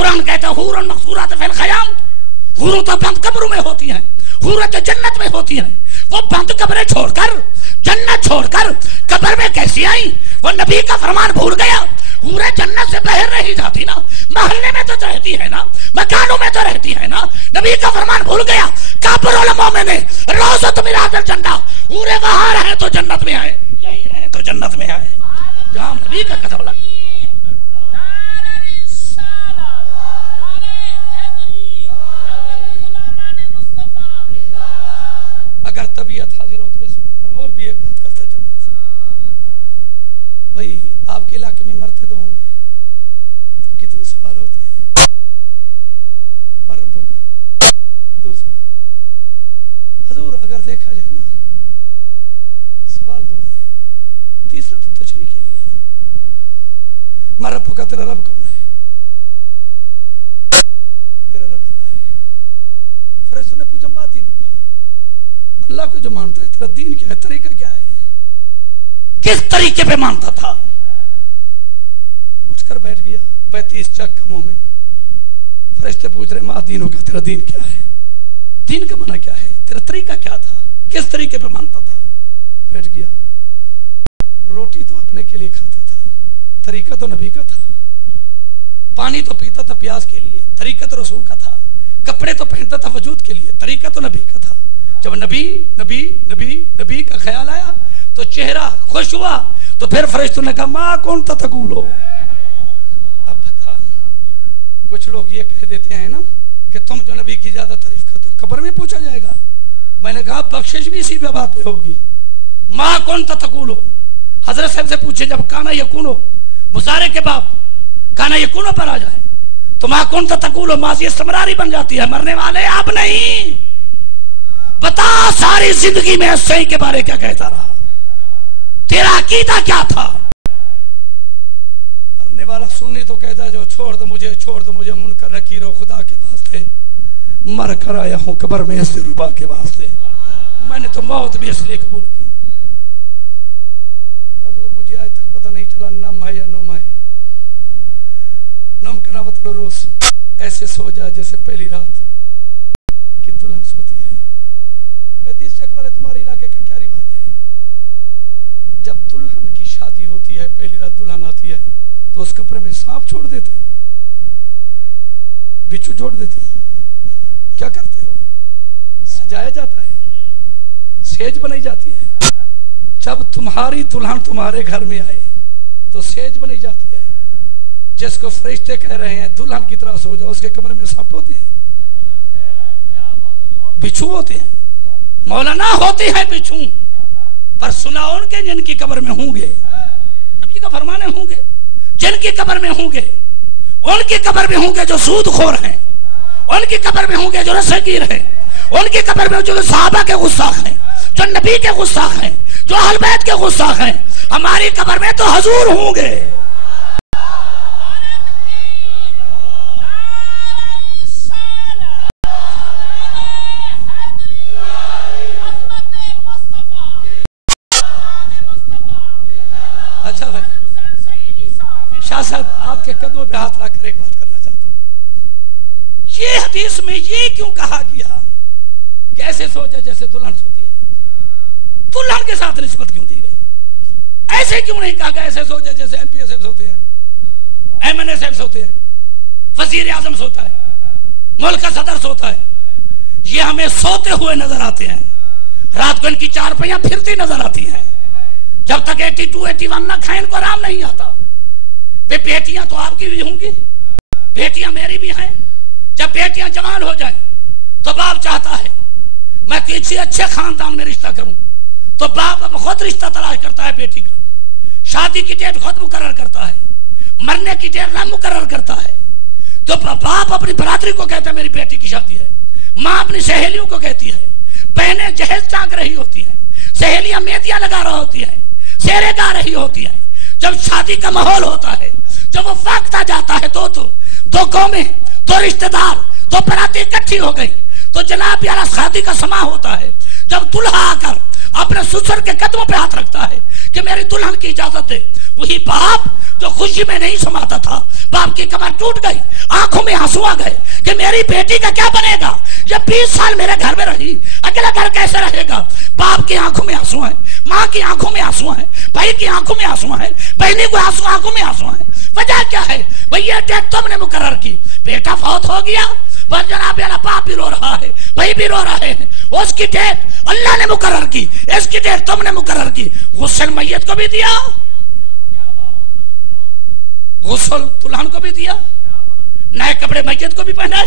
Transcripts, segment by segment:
قرآن کہتا ہے حورن مقصورات فی الخیام، حوروں تو بند قبروں میں ہوتی ہیں، حوریں تو جنت میں ہوتی ہیں. وہ بند قبریں چھوڑ کر، جنت چھوڑ کر قبر میں کیسی آئی؟ وہ نبی کا فرمان بھول گیا. حوریں جنت سے باہر نہیں جاتی نا، محلے میں تو رہتی ہے نا، مکانوں میں تو رہتی ہے نا. نبی کا فرمان بھول گیا. کافر علماء میں نے روضۃ من ریاض الجنہ، حوریں وہاں رہے تو جنت میں آئے، یہی رہے تو جنت میں آئے جہاں نبی کا قدم لگا. اگر طبیعت حاضر ہو تو اس بات پر اور بھی ایک بات کرتا چلوں. بھائی آپ کے علاقے میں مرتے تو ہوں گے، تو کتنے سوال ہوتے ہیں؟ مربوں کا. دوسرا حضور اگر دیکھا جائے نا سوال دو ہیں، تیسرا تو تشریح کے لیے ہے. مربوں کا تیرا رب کون ہے؟ میرا رب اللہ ہے. فرشتوں نے پوچھا ما دینوں کا، اللہ کو جو مانتا ہے تیرا دین کیا ہے، طریقہ کیا ہے، کس طریقے پہ مانتا تھا؟ اٹھ کر بیٹھ گیا 35 چک کا مومن. فرشتے پوچھ رہے ماں دینوں کا، تیرا دین کیا ہے، دین کا معنی کیا ہے، تیرا طریقہ کیا تھا، کس طریقے پہ مانتا تھا؟ بیٹھ گیا. روٹی تو اپنے کے لیے کھاتا تھا، طریقہ تو نبی کا تھا. پانی تو پیتا تھا پیاس کے لیے، طریقہ تو رسول کا تھا. کپڑے تو پہنتا تھا وجود کے لیے، طریقہ تو نبی کا تھا. جب نبی نبی نبی نبی کا خیال آیا تو چہرہ خوش ہوا. تو پھر فرشتوں نے کہا ماں کون تھا تقولو. اب بتا، کچھ لوگ یہ کہہ دیتے ہیں نا کہ تم جو نبی کی زیادہ تعریف کرتے ہو قبر میں پوچھا جائے گا. میں نے کہا بخشش بھی اسی پہ بات پہ ہوگی. ماں کون تھا تقولو، حضرت صاحب سے پوچھے جب کانا یکونو مضارع کے باپ کانا یکونو پر آ جائے تو ماں کون تھا تقولو ماضی استمراری بن جاتی ہے، مرنے والے اب نہیں. بتا ساری زندگی میں صحیح کے بارے کیا کہتا رہا، تیرا عقیدہ کیا تھا؟ مرنے والا سنی تو کہتا جو چھوڑ دو مجھے منکر نکیر و خدا کے واسطے، مر کر آیا ہوں قبر میں اس ربا کے واسطے. میں نے تو موت بھی اس لیے قبول کی. حضور مجھے آج تک پتہ نہیں چلا نم ہے یا نم ہے. نم کا نوت روز ایسے سو جا جیسے پہلی رات کی دلہن سوتی ہے. 35 چک والے تمہارے علاقے کا کیا رواج ہے؟ جب دلہن کی شادی ہوتی ہے پہلی رات دلہن آتی ہے تو اس کپڑے میں سانپ چھوڑ دیتے ہو، بچھو چھوڑ دیتے ہو، کیا کرتے ہو؟ سجایا جاتا ہے، سیج بنائی جاتی ہے. جب تمہاری دلہن تمہارے گھر میں آئے تو سیج بنائی جاتی ہے. جس کو فرشتے کہہ رہے ہیں دلہن کی طرح سو جاؤ، اس کے کمرے میں سانپ ہوتے ہیں، بچھو ہوتے ہیں. مولانا ہوتی ہے بچھو، پر سنا ان کے جن کی قبر میں ہوں گے، نبی کا فرمان ہوں گے، جن کی قبر میں ہوں گے، ان کی قبر میں ہوں گے جو سود خور ہیں، ان کی قبر میں ہوں گے جو رشوہ گیر ہیں، ان کی قبر میں جو صحابہ کے غصاق ہیں، جو نبی کے غصاق ہیں، جو اہل بیت کے غصاق ہیں. ہماری قبر میں تو حضور ہوں گے. اچھا بھائی شاہ صاحب آپ کے قدموں پہ ہاتھ رکھ کر ایک بات کرنا چاہتا ہوں. یہ حدیث میں یہ کیوں کہا گیا کہ ایسے سو جائے جیسے دلہن سوتی ہے؟ دلہن کے ساتھ نسبت کیوں دی گئی؟ ایسے کیوں نہیں کہا کہ ایسے سو جائے جیسے MP صاحب سوتے ہیں، MNA صاحب سوتے ہیں، وزیر اعظم سوتا ہے، ملک کا صدر سوتا ہے. یہ ہمیں سوتے ہوئے نظر آتے ہیں، رات کو ان کی چارپائیاں پھرتی نظر آتی ہیں. جب تک 82 81 نہ کھائیں ان کو آرام نہیں آتا. بیٹیاں تو آپ کی بھی ہوں گی، بیٹیاں میری بھی ہیں. جب بیٹیاں جوان ہو جائیں تو باپ چاہتا ہے میں کسی اچھے خاندان میں رشتہ کروں، تو باپ اب خود رشتہ تلاش کرتا ہے بیٹی کا. شادی کی ڈیٹ خود مقرر کرتا ہے، مرنے کی ڈیٹ نہ مقرر کرتا ہے. تو باپ اپنی برادری کو کہتا ہے میری بیٹی کی شادی ہے، ماں اپنی سہیلیوں کو کہتی ہے، بہنیں جہیز چاک رہی ہوتی ہیں، سہیلیاں مہندیاں لگا رہی ہوتی ہیں، سیرے گا رہی ہوتی ہیں. جب شادی کا ماحول ہوتا ہے، جب وہ وقت آ جاتا ہے تو دو قومیں، دو رشتہ دار، دو براتی اکٹھی ہو گئی تو جناب یارا شادی کا سما ہوتا ہے. جب دلہا آ کر اپنے سسر کے قدموں پہ ہاتھ رکھتا ہے کہ میری دلہن کی اجازت دے، وہی باپ جو خوشی میں نہیں سماتا تھا، باپ کی کمر ٹوٹ گئی، آنکھوں میں آنسو آ گئے کہ میری بیٹی کا کیا بنے گا، یہ 20 سال میرے گھر میں رہی، اگلا گھر کیسے رہے گا؟ باپ کی آنکھوں میں آنسو ہیں، ماں کی آنکھوں میں آنسو ہیں، بھائی کی آنکھوں میں آنسو ہیں، بہنی کو آنکھوں میں آنسو ہیں۔ وجہ کیا ہے؟ بھئی یہ ڈیٹ تم نے مقرر کی، بیٹا فوت ہو گیا، بس جناب اللہ باپ بھی رو رہا ہے، بھائی بھی رو رہے ہیں، اس کی ڈیٹ اللہ نے مقرر کی، اس کی ڈیٹ تم نے مقرر کی۔ غسل میت کو بھی دیا، غسل دلہن کو بھی دیا، نئے کپڑے میت کو بھی پہنائے،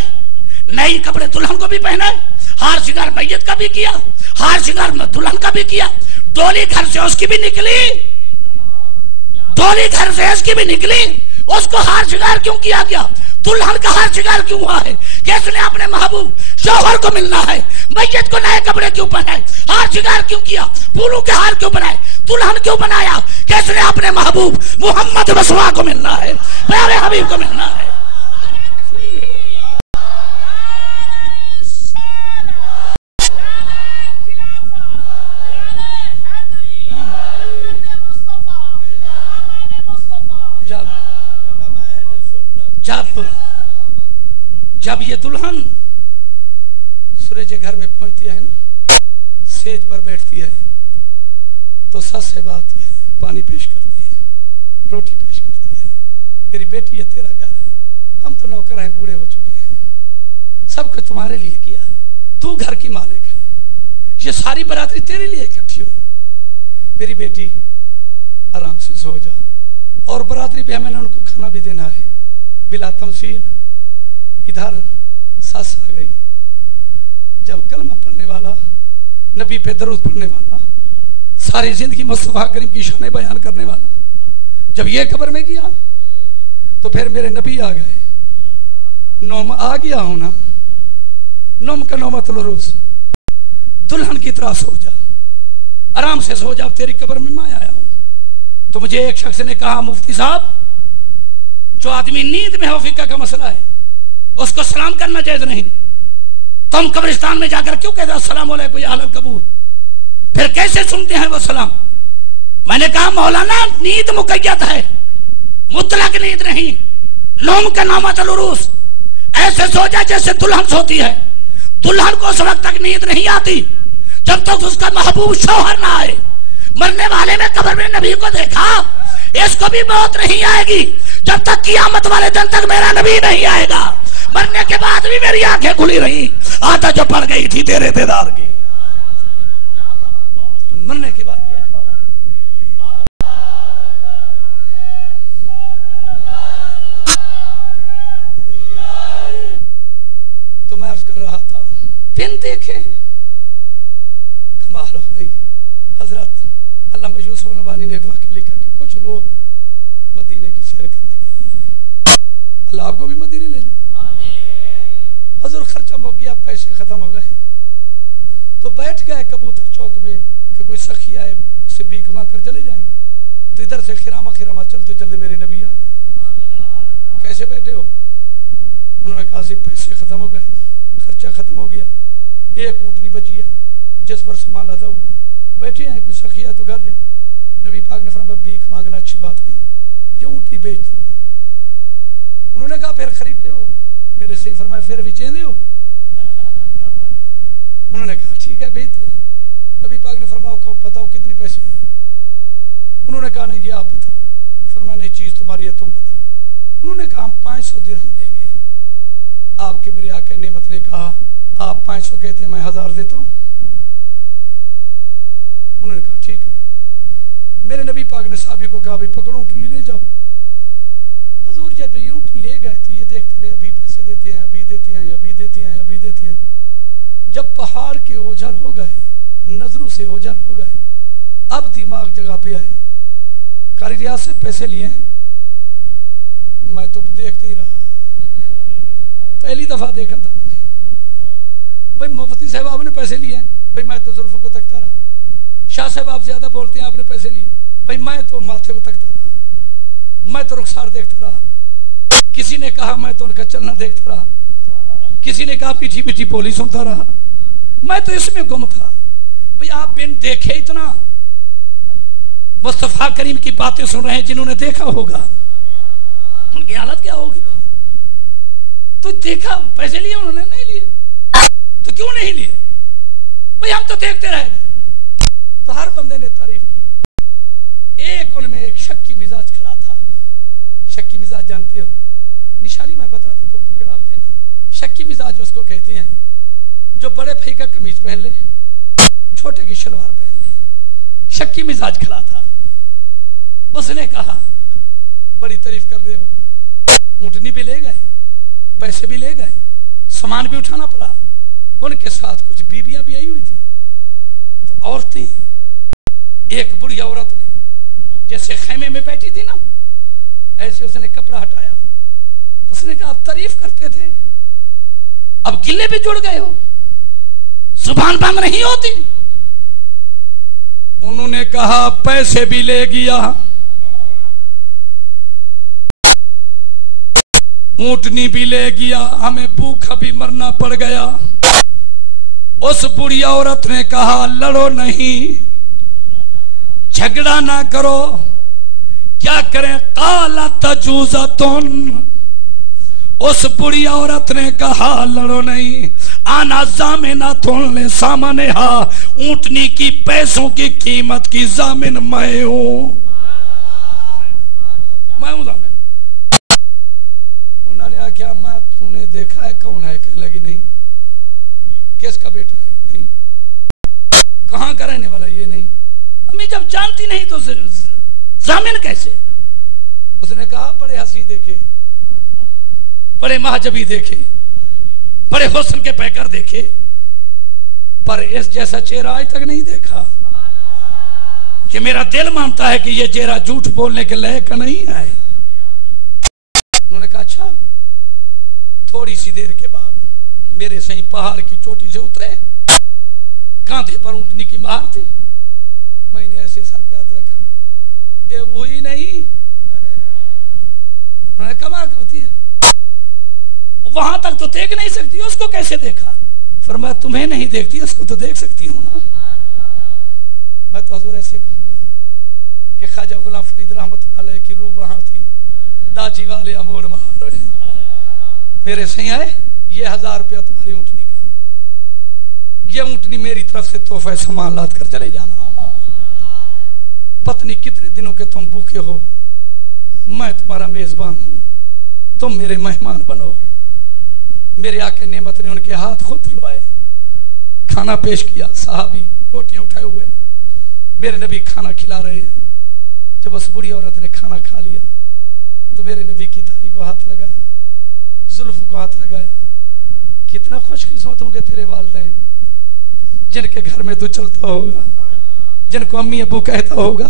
نئی کپڑے دلہن کو بھی پہنائے، ہار شنگار میت کا بھی کیا، ہار شنگار دلہن کا بھی کیا، ڈولی گھر سے اس کی بھی نکلی، ڈولی گھر سے اس کی بھی نکلی، اس کو ہار شنگار کیوں کیا گیا؟ دلہن کا ہار شنگار کیوں ہوا ہے؟ کہ اس نے اپنے محبوب شوہر کو ملنا ہے، میت کو نئے کپڑے کیوں پہنائے، ہار شنگار کیوں کیا، پھولوں کے ہار کیوں بنائے، دلہن کیوں بنایا؟ کہ اس نے اپنے محبوب محمد رسول کو ملنا ہے، پیارے حبیب کو ملنا ہے۔ جب یہ دلہن سورج گھر میں پہنچتی ہے نا، سیج پر بیٹھتی ہے تو سس سے بات ہے، پانی پیش کرتی ہے، روٹی پیش کرتی ہے، میری بیٹی یہ تیرا گھر ہے، ہم تو نوکر ہیں، بوڑھے ہو چکے ہیں، سب کو تمہارے لیے کیا ہے، تو گھر کی مالک ہے، یہ ساری برادری تیرے لیے اکٹھی ہوئی، میری بیٹی آرام سے سو جا، اور برادری بھی ہمیں نے ان کو کھانا بھی دینا ہے بلا تمثیل۔ ادھر ساس آ گئی، جب کلمہ پڑھنے والا، نبی پہ درود پڑھنے والا، ساری زندگی مصطفیٰ کریم کی شان بیان کرنے والا، جب یہ قبر میں گیا تو پھر میرے نبی آ گئے، نوم آ گیا ہونا، نوم کا نومت العروس، دلہن کی طرح سو جا، آرام سے سو جا، تیری قبر میں میں آیا ہوں۔ تو مجھے ایک شخص نے کہا، مفتی صاحب جو آدمی نیند میں ہو، فقہ کا مسئلہ ہے، اس کو سلام کرنا جائز نہیں، تم قبرستان میں جا کر کیوں کہتے السلام علیکم یا اہل القبور، پھر کیسے سنتے ہیں وہ سلام؟ میں نے کہا مولانا نیند مقید ہے، مطلق نیند نہیں، نوم کا نومت العروس، ایسے سو جا جیسے دلہن سوتی ہے، دلہن کو اس وقت تک نیند نہیں آتی جب تک اس کا محبوب شوہر نہ آئے۔ مرنے والے میں قبر میں نبی کو دیکھا، اس کو بھی موت نہیں آئے گی جب تک قیامت والے دن تک میرا نبی نہیں آئے گا۔ مرنے کے بعد بھی میری آنکھیں کھلی رہی، آتا جو پڑ گئی تھی تیرے دیدار کی، مرنے کے بعد بھی ایسا ہو۔ تو میں عرض کر رہا تھا، دن دیکھیں کمال ہو گئی۔ حضرت علامہ یوسف نبانی نے ایک واقعہ لکھا کہ کچھ لوگ مدینے کی سیر کرنے کے لیے آئے، اللہ آپ کو بھی مدینے لے جائے۔ حضور خرچہ ہو گیا، پیسے ختم ہو گئے، تو بیٹھ گئے کبوتر چوک میں کہ کوئی سخی آئے، اسے بھیک مانگ کر چلے جائیں گے۔ تو ادھر سے خرامہ چلتے چلتے میرے نبی آ گئے۔ کیسے بیٹھے ہو؟ انہوں نے کہا سی پیسے ختم ہو گئے، خرچہ ختم ہو گیا، ایک اونٹنی بچی ہے جس پر سامان لادا ہوا ہے، بیٹھے ہیں، کوئی سخی ہے تو گھر جائیں۔ نبی پاک نے فرمایا بھیک مانگنا اچھی بات نہیں، یہ اونٹنی بیچ دو۔ انہوں نے کہا پھر خریدتے ہو؟ میرے سے فرمایا پھر بھی چیندے ہو؟ انہوں نے کہا ٹھیک ہے بیچتے۔ نبی پاک نے فرمایا بتاؤ کتنے پیسے ہیں؟ انہوں نے کہا نہیں جی آپ بتاؤ۔ فرمایا نہیں چیز تمہاری ہے تم بتاؤ۔ انہوں نے کہا ہم 500 درہم لیں گے۔ آپ کے میرے آقا نعمت نے کہا آپ 500 کہتے ہیں میں 1000 دیتا ہوں۔ انہوں نے کہا ٹھیک ہے۔ میرے نبی پاک نے صحابی کو کہا بھی پکڑو اونٹنی لے جاؤ۔ حضور جب یہ اونٹنی لے گئے تو یہ دیکھتے رہے ابھی پیسے دیتے ہیں، ابھی دیتے ہیں، ابھی دیتے ہیں، ابھی دیتے ہیں۔ جب پہاڑ کے اوجھل ہو گئے، نظروں سے اوجھل ہو گئے، اب دماغ جگہ پہ آئے، قاری ریاض سے پیسے لیے ہیں؟ میں تو دیکھتے ہی رہا، پہلی دفعہ دیکھا تھا نا بھائی مفتی صاحب آپ نے پیسے لیے ہیں؟ بھائی میں تو زلفوں کو تکتا رہا۔ شاہ صاحب آپ زیادہ بولتے ہیں آپ نے پیسے لیے؟ بھائی میں تو ماتھے کو تکتا رہا، میں تو رخسار دیکھتا رہا۔ کسی نے کہا میں تو ان کا چلنا دیکھتا رہا، کسی نے کہا پیٹھی پیٹھی بولی سنتا رہا، میں تو اس میں گم تھا۔ بھئی آپ بن دیکھے اتنا مصطفیٰ کریم کی باتیں سن رہے ہیں جنہوں نے دیکھا ہوگا، ان کی حالت کیا ہوگی؟ تو دیکھا، پیسے لیے انہوں نے؟ نہیں لیے۔ تو کیوں نہیں لیے؟ بھئی ہم تو دیکھتے رہ گئے۔ تو ہر بندے نے تعریف کی۔ ایک ان میں ایک شکی مزاج کھڑا تھا۔ شکی مزاج جانتے ہو؟ نشانی میں بتا دیتا ہوں، پکڑا لینا۔ شکی مزاج اس کو کہتے ہیں جو بڑے بھائی کا قمیض پہن لے، چھوٹے کی شلوار پہن لے۔ شکی مزاج کھڑا تھا۔ اس نے کہا بڑی تعریف کر رہے ہو، اونٹنی بھی لے گئے، پیسے بھی لے گئے، سامان بھی اٹھانا پڑا، ان کے ساتھ کچھ بیویاں بھی آئی ہوئی تھی۔ تو عورتیں، ایک بڑی عورت نے جیسے خیمے میں بیٹھی تھی نا، ایسے اس نے کپڑا ہٹایا۔ اس نے کہا آپ تعریف کرتے تھے، اب گلے بھی جڑ گئے ہو، زبان بند نہیں ہوتی۔ انہوں نے کہا پیسے بھی لے گیا، اونٹنی بھی لے گیا، ہمیں بھوکا بھی مرنا پڑ گیا۔ اس بڑی عورت نے کہا لڑو نہیں، جھگڑا نہ کرو، کیا کریں؟ قالت تجوزتن، اس بڑی عورت نے کہا لڑو نہیں، آنا ضامنۃ لثمنھا، اونٹنی کی پیسوں کی قیمت کی ضامن میں ہوں، میں ہوں ضامن۔ انہوں نے کہا میں تو نے دیکھا ہے کون ہے؟ کہنے لگی نہیں۔ کس کا بیٹا ہے؟ نہیں۔ کہاں کا رہنے والا؟ یہ نہیں۔ امی جب جانتی نہیں تو ضامن کیسے؟ اس نے کہا بڑے حسی دیکھے، بڑے مہجبی دیکھے، بڑے حسن کے پیکر دیکھے، پر اس جیسا چہرہ آج تک نہیں دیکھا کہ میرا دل مانتا ہے کہ یہ چہرہ جھوٹ بولنے کے لائق نہیں ہے۔ انہوں نے کہا اچھا۔ تھوڑی سی دیر کے بعد میرے سائیں پہاڑ کی چوٹی سے اترے، کاندھے پر اونٹنی کی مہار تھی، میں نے ایسے سر پہ ہاتھ رکھا، یہ وہی نہیں؟ انہوں نے کمال کرتی ہے، وہاں تک تو دیکھ نہیں سکتی، اس کو کیسے دیکھا؟ فرمایا تمہیں نہیں دیکھتی، اس کو تو دیکھ سکتی ہوں نا۔ میں تو حضور ایسے کہوں گا کہ خواجہ غلام فرید رحمت اللہ علیہ کی روح وہاں تھی، داجی والے امور مہار رہے، میرے سائیں آئے، یہ 1000 روپیہ تمہاری اونٹنی کا، یہ اونٹنی میری طرف سے تحفہ سامان لاد کر چلے جانا، پتنی کتنے دنوں کے تم بھوکے ہو، میں تمہارا میزبان ہوں، تم میرے مہمان بنو۔ میرے آقا نعمت نے ان کے ہاتھ خود لوائے، کھانا پیش کیا، صحابی روٹیاں اٹھائے ہوئے، میرے نبی کھانا کھلا رہے ہیں۔ جب اس بڑی عورت نے کھانا کھا لیا تو میرے نبی کی داڑھی کو ہاتھ لگایا، زلفوں کو ہاتھ لگایا۔ کتنا خوش قسمت ہوں گے تیرے والدین جن کے گھر میں تو چلتا ہوگا، جن کو امی ابو کہتا ہوگا،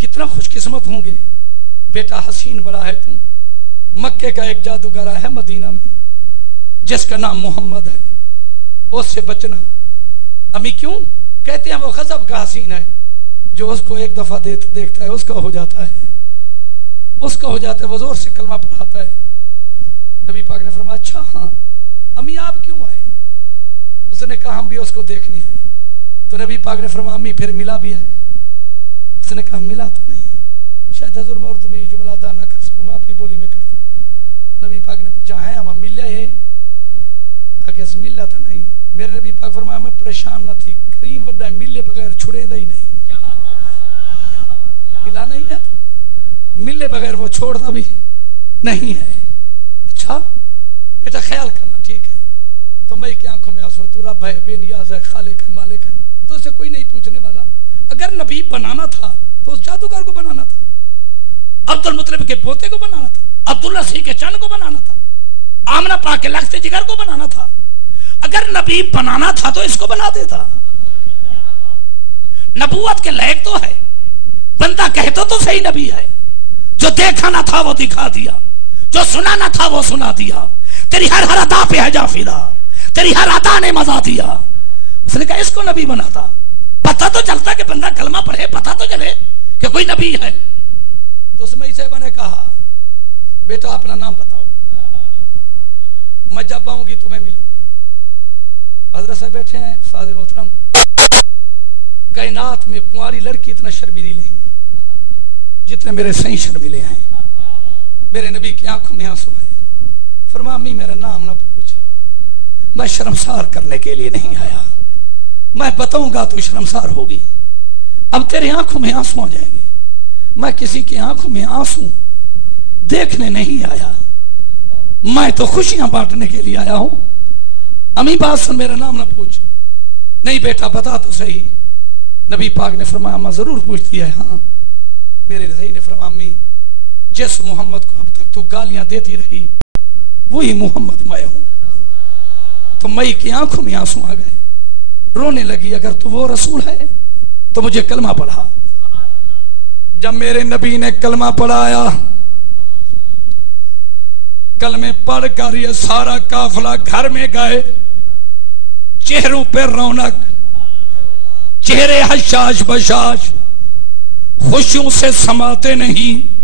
کتنا خوش قسمت ہوں گے۔ بیٹا حسین بڑا ہے تو، مکے کا ایک جادوگر ہے مدینہ میں جس کا نام محمد ہے، اس سے بچنا۔ امی کیوں؟ کہتے ہیں وہ غضب کا حسین ہے، جو اس کو ایک دفعہ دیکھتا ہے اس کا ہو جاتا ہے، اس کا ہو جاتا ہے، وہ زور سے کلمہ پڑھاتا ہے۔ نبی پاک نے فرمایا اچھا ہاں امی آپ کیوں آئے؟ اس نے کہا ہم بھی اس کو دیکھنی ہے۔ تو نبی پاک نے فرمایا امی پھر ملا بھی ہے؟ اس نے کہا ملا تو نہیں، شاید حضور میں اردو میں یہ جملہ ادا نہ کر سکوں، میں اپنی بولی میں کرتا ہوں۔ نبی پاک نے پوچھا ہے ہم مل ہے؟ آگے ملا تھا نہیں۔ میرے نبی پاک فرمایا میں پریشان نہ تھی، کریم وڈا ملے بغیر چھڑے ہی نہیں، ملا نہیں ہے ملے بغیر وہ چھوڑتا بھی نہیں ہے۔ اچھا بیٹا خیال کرنا، ٹھیک ہے؟ تو میں کی آنکھوں میں آنسو، تو رب ہے، بے نیاز ہے، خالق ہے، مالک ہے، تو اسے کوئی نہیں پوچھنے والا۔ اگر نبی بنانا تھا تو اس جادوگر کو بنانا تھا، عبد المطلب کے پوتے کو بنانا تھا، عبداللہ سی کے چند کو بنانا تھا، آمنہ پاک کے لخت جگر کو بنانا تھا۔ اگر نبی بنانا تھا تو اس کو بنا دیتا۔ نبوت کے لائق تو ہے، بندہ کہتا تو صحیح نبی ہے، جو دیکھا نہ تھا وہ دکھا دیا، جو سنا نہ تھا وہ سنا دیا، تیری ہر ہر ادا پہ ہے جا فدا، تیری ہر ادا نے مزہ دیا۔ اس نے کہا اس کو نبی بناتا، پتہ تو چلتا کہ بندہ کلمہ پڑھے، پتہ تو چلے کہ کوئی نبی ہے۔ تو اس میں صاحبہ نے کہا بیٹا اپنا نام بتاؤ، میں جب آؤں گی تمہیں ملوں گی۔ حضرت صاحب بیٹھے ہیں، استاد محترم کائنات میں کنواری لڑکی اتنا شرمیلی نہیں جتنے میرے صحیح شرمیلے ہیں. میرے نبی کی آنکھوں میں آنسو ہے. فرمایا امی میرا نام نہ پوچھ, میں شرمسار کرنے کے لیے نہیں آیا, میں بتاؤں گا تو شرمسار ہوگی. اب تیرے آنکھوں میں آنسو آ جائیں گے. میں کسی کی آنکھوں میں آنسو دیکھنے نہیں آیا, میں تو خوشیاں بانٹنے کے لیے آیا ہوں. امی بات سن, میرا نام نہ پوچھ. نہیں بیٹا بتا تو صحیح. نبی پاک نے فرمایا میں ضرور پوچھتی ہے. ہاں. میرے رضائی نے فرمایا امی جس محمد کو اب تک تو گالیاں دیتی رہی وہی محمد میں ہوں. تو مئی کی آنکھوں میں آنسو آ گئے, رونے لگی. اگر تو وہ رسول ہے تو مجھے کلمہ پڑھا. جب میرے نبی نے کلمہ پڑھایا, کلمے پڑھ کر یہ سارا قافلہ گھر میں گئے. چہروں پہ رونق, چہرے حشاش بشاش, خوشیوں سے سماتے نہیں.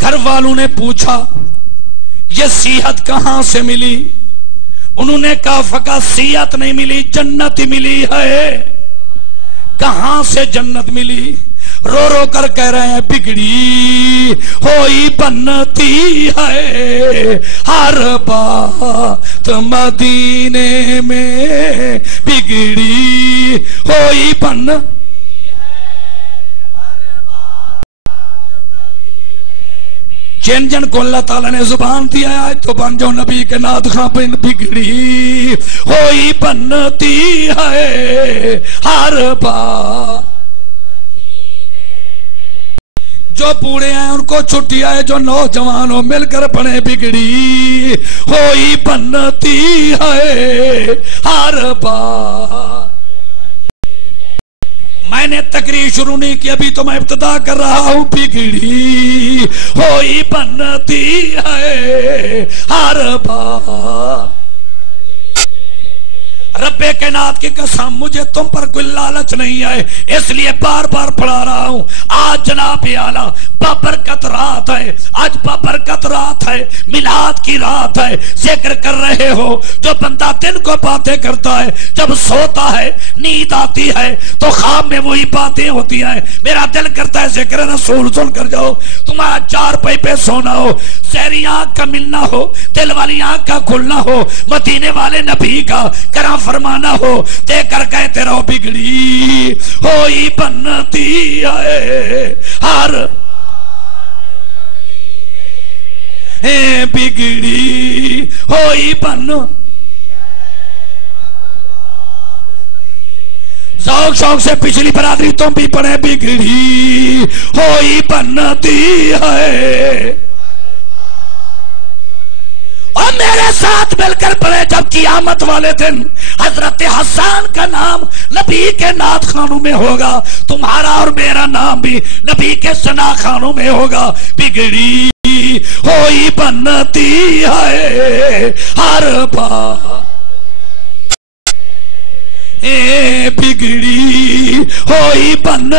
گھر والوں نے پوچھا یہ صحت کہاں سے ملی؟ انہوں نے کہا فقط صحت نہیں ملی, جنت ملی ہے. کہاں سے جنت ملی؟ رو رو کر کہہ رہے ہیں بگڑی ہوئی بنتی ہے ہر بات مدینے میں, بگڑی ہوئی بن. جن جن کو اللہ تعالیٰ نے زبان دیا ہے تو بن جاؤ نبی کے نعت خواں پہ. بگڑی ہوئی بنتی ہے ہر بات. جو بوڑھے ہیں ان کو چھٹی آئے, جو نوجوانوں مل کر پڑھیں بگڑی ہوئی بنتی ہے ہر بات. میں نے تقریر شروع نہیں کی, ابھی تو میں ابتدا کر رہا ہوں. بگڑی ہوئی بنتی ہے ہر بات. رب کائنات کی قسم مجھے تم پر کوئی لالچ نہیں ہے, اس لیے بار بار پڑھا رہا ہوں. آج جناب اعلیٰ بابرکت رات ہے, آج بابرکت رات ہے, میلاد کی رات ہے. ذکر کر رہے ہو. جو بندہ دن کو باتیں کرتا ہے, جب سوتا ہے نیند آتی ہے تو خواب میں وہی باتیں ہوتی ہیں. میرا دل کرتا ہے ذکر رسول سن کر جاؤ. تمہارا 4 پائی پہ سونا ہو, سہری آنکھ کا ملنا ہو, دل والی آنکھ کا کھلنا ہو, مدینے والے نبی کا کرم فرمانا ہو, دیکھ کر کہتے رہو بگڑی ہوئی بنتی ہے ہر. بگڑی ہوئی بن. ذوق شوق سے پچھلی برادری تم بھی پڑھے. بگڑی ہوئی بنتی ہے. اور میرے ساتھ مل کر پڑھے. جب قیامت والے دن حضرت حسان کا نام نبی کے نعت خانوں میں ہوگا, تمہارا اور میرا نام بھی نبی کے ثنا خانوں میں ہوگا. بگڑی ہوئی بنتی ہے ہر بات. بگڑی ہوئی بن.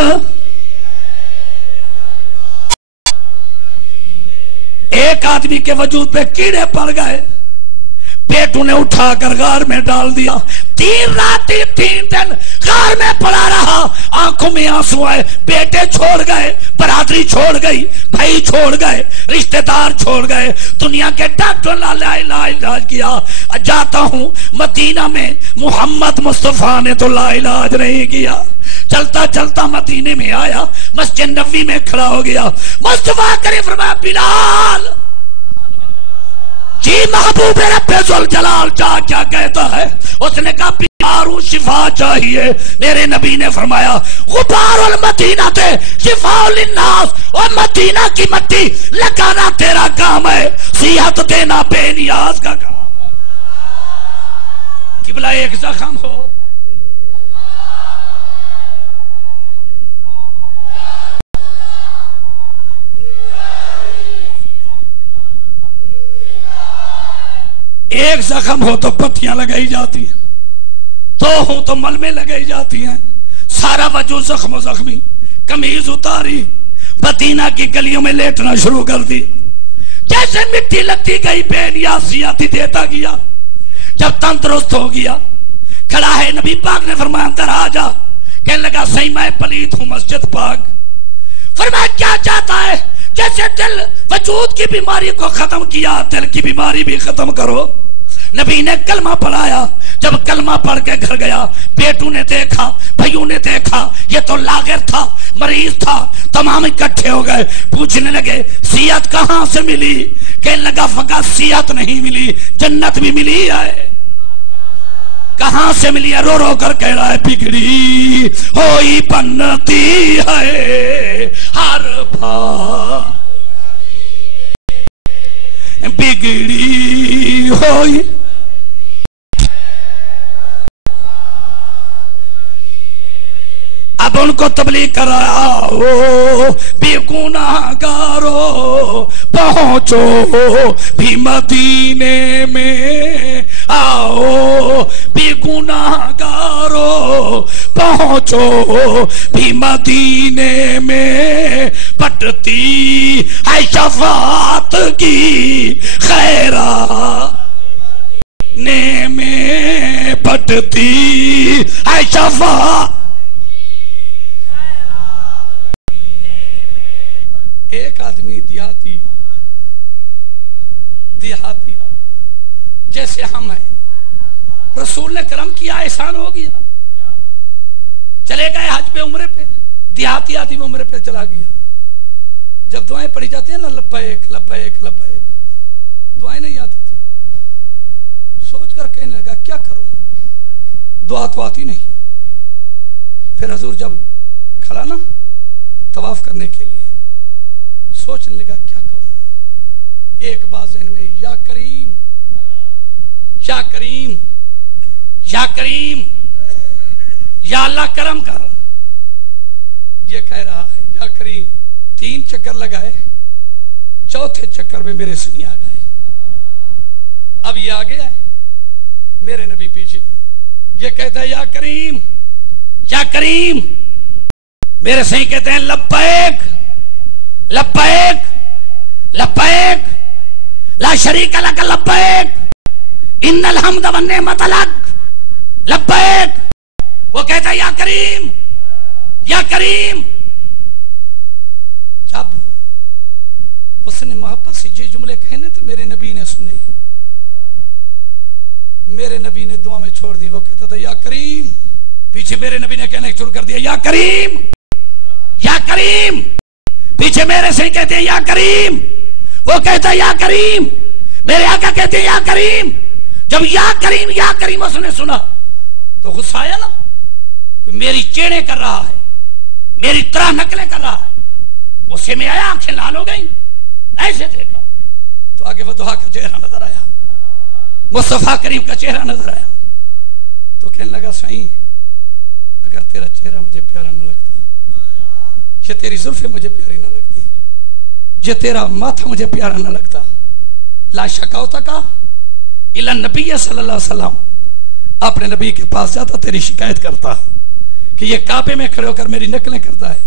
ایک آدمی کے وجود پہ کیڑے پڑ گئے, بیٹوں نے اٹھا کر غار میں ڈال دیا. 3 رات 3 دن غار میں پڑا رہا. آنکھوں میں آنسو آئے. بیٹے چھوڑ گئے, برادری چھوڑ گئی, بھائی چھوڑ گئے, رشتہ دار چھوڑ گئے, دنیا کے ڈاکٹر لا علاج کیا. جاتا ہوں مدینہ میں, محمد مصطفیٰ نے تو لا علاج نہیں کیا. چلتا چلتا مدینے میں آیا, مسجد نبوی میں کھڑا ہو گیا. مصطفیٰ کریم فرمایا بلال جی محبوب رب ذوالجلال کیا کہتا ہے؟ اس نے کہا بیمار ہوں, شفا چاہیے. میرے نبی نے فرمایا غبار المدینہ تے شفاء للناس, اور مدینہ کی مٹی لگانا تیرا کام ہے, صحت دینا بے نیاز کا کام. قبلہ ایک زخم ہو, ایک زخم ہو تو پٹیاں لگائی جاتی ہیں, 2 ہوں تو ملمے لگائی جاتی ہیں. سارا وجود زخم و زخمی. قمیض اتاری, مدینہ کی گلیوں میں لیٹنا شروع کر دی. جیسے مٹی لگتی گئی بے نیازیاتی دیتا گیا. جب تندرست ہو گیا, کھڑا ہے, نبی پاک نے فرمایا اندر آ جا. کہنے لگا صحیح میں پلیت ہوں مسجد پاک. فرمایا کیا چاہتا ہے؟ جیسے دل وجود کی بیماری کو ختم کیا دل کی بیماری بھی ختم کرو. نبی نے کلمہ پڑھایا. جب کلمہ پڑھ کے گھر گیا بیٹوں نے دیکھا بھائیوں نے دیکھا یہ تو لاغر تھا مریض تھا. تمام اکٹھے ہو گئے پوچھنے لگے صحت کہاں سے ملی؟ کہنے لگا فقط صحت نہیں ملی جنت بھی ملی ہے. کہاں سے ملی ہے؟ رو رو کر کہہ رہا ہے بگڑی ہوئی بنتی ہے ہر بھا بگڑی ہوئی. اب ان کو تبلیغ کرایا بے گناہ گارو پہنچو بھی مدینے میں آؤ. بے گناہ گارو پہنچو بھی مدینے میں پٹتی ہے شفاعت کی خیرات نے میں پٹتی ہے شفاعت. ایک آدمی دیہاتی جیسے ہم ہیں رسول نے کرم کیا احسان ہو گیا چلے گئے حج پہ عمرے پہ. دیہاتی آدمی عمرے پہ چلا گیا. جب دعائیں پڑھی جاتی ہیں نا لبیک لبیک لبیک دعائیں نہیں آتی تھی. سوچ کر کہنے لگا کیا کروں دعا تو آتی نہیں. پھر حضور جب کھڑا نا طواف کرنے کے لیے سوچنے لگا کیا کہوں. ایک بات ذہن میں یا کریم یا کریم یا کریم یا اللہ کرم کر. یہ کہہ رہا ہے یا کریم. 3 چکر لگائے چوتھے چکر میں میرے سنی آ گئے. اب یہ آگے ہے میرے نبی پیچھے. یہ کہتا ہے یا کریم یا کریم. میرے سنی کہتے ہیں لبیک لبیک لبیک لا شریک لک لبیک ان الحمد والنعمت لک لبیک. وہ کہتا ہے یا کریم یا کریم. جب اس نے محبت سے یہ جملے کہنے تو میرے نبی نے سنے. میرے نبی نے دعا میں چھوڑ دی. وہ کہتا تھا یا کریم. پیچھے میرے نبی نے کہنا شروع کر دیا یا کریم یا کریم. پیچھے میرے سے کہتے ہیں یا کریم. وہ کہتا ہے یا کریم. میرے آقا کہتے ہیں یا کریم. جب یا کریم اس نے سنا تو غصہ آیا نا. کوئی میری چیڑے کر رہا ہے میری طرح نقلیں کر رہا ہے. غصے میں آیا آنکھیں لال ہو گئی. ایسے دیکھا تو آگے ودعا کا چہرہ نظر آیا مصطفیٰ کریم کا چہرہ نظر آیا. تو کہنے لگا صحیح اگر تیرا چہرہ مجھے پیارا نہ لگتا یہ تیری زلفیں مجھے پیاری نہ لگتی یہ تیرا ماتھا مجھے پیارا نہ لگتا لا شکاوتا کا الا نبی صلی اللہ علیہ وسلم. اپنے نبی کے پاس جاتا تیری شکایت کرتا کہ یہ کعبے میں کھڑے ہو کر میری نقلیں کرتا ہے.